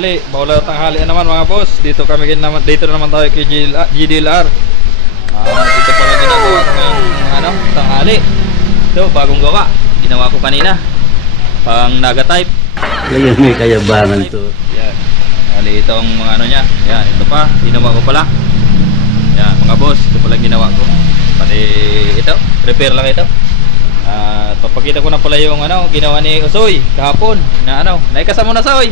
tanghali. Bawal tanghali naman mga boss. Dito na naman tayo kay GDLR. Dito pala ginagawa ko ngayong tanghali. Ito, bagong gawa. Ginawa ko kanina. Pang Naga type. Kaya may kayabangan to. Yan. Hali ito ang mga ano niya. Yan, ito pa. Ginawa ko pala. Yan, mga boss. Ito pala ginawa ko. Pati ito. Repair lang ito. Papakita ko na pala yung ginawa ni Usoy kahapon. Na naikasa mo na Soy.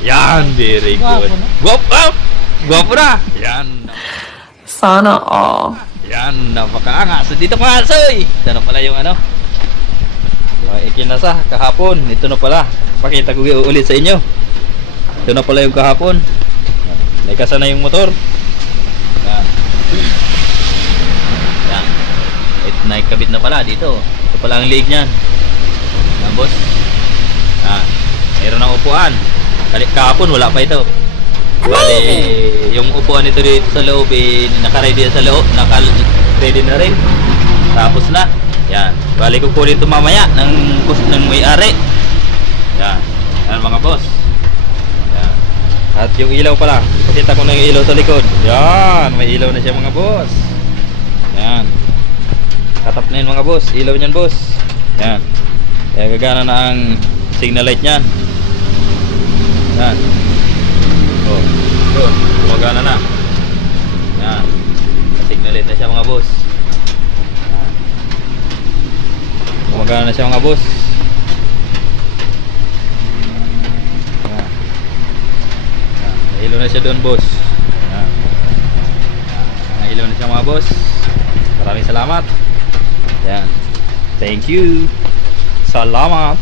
Yan, very good. Gwapo na. Yan. Sana all. Yan, napakaangas. Dito pa Soy. Ito na pala yung ikinasa kahapon. Ito na pala. Pakita ko ulit sa inyo. Ito na pala yung kahapon. Naikasa na yung motor. Yan. Yan. Naikabit na pala dito. Ito pala ang liig niyan. Yan boss. Yan. Mayroon ng upuan. Kahapon wala pa ito. Bali, yung upuan nito dito sa loob naka-ready sa loob. Naka-ready na rin. Tapos na. Yan. Bali ko kunin ito mamaya ng may-ari. Yan. Yan mga boss. Yan. At yung ilaw pala. Pakita ko na yung ilaw sa likod. Yan. May ilaw na siya mga boss. Yan. Katap na yun mga boss. Ilaw niyan boss. Yan. Kaya gagana na ang signal light niyan. Yan. Oh. Yun. Gumagana na. Yan. Signal light na siya mga boss. Yan. Gumagana na siya mga boss. Yan. Yan. Nailaw na siya doon boss. Yan. Nailaw na siya mga boss. Maraming salamat. Yan. Thank you. Salamat.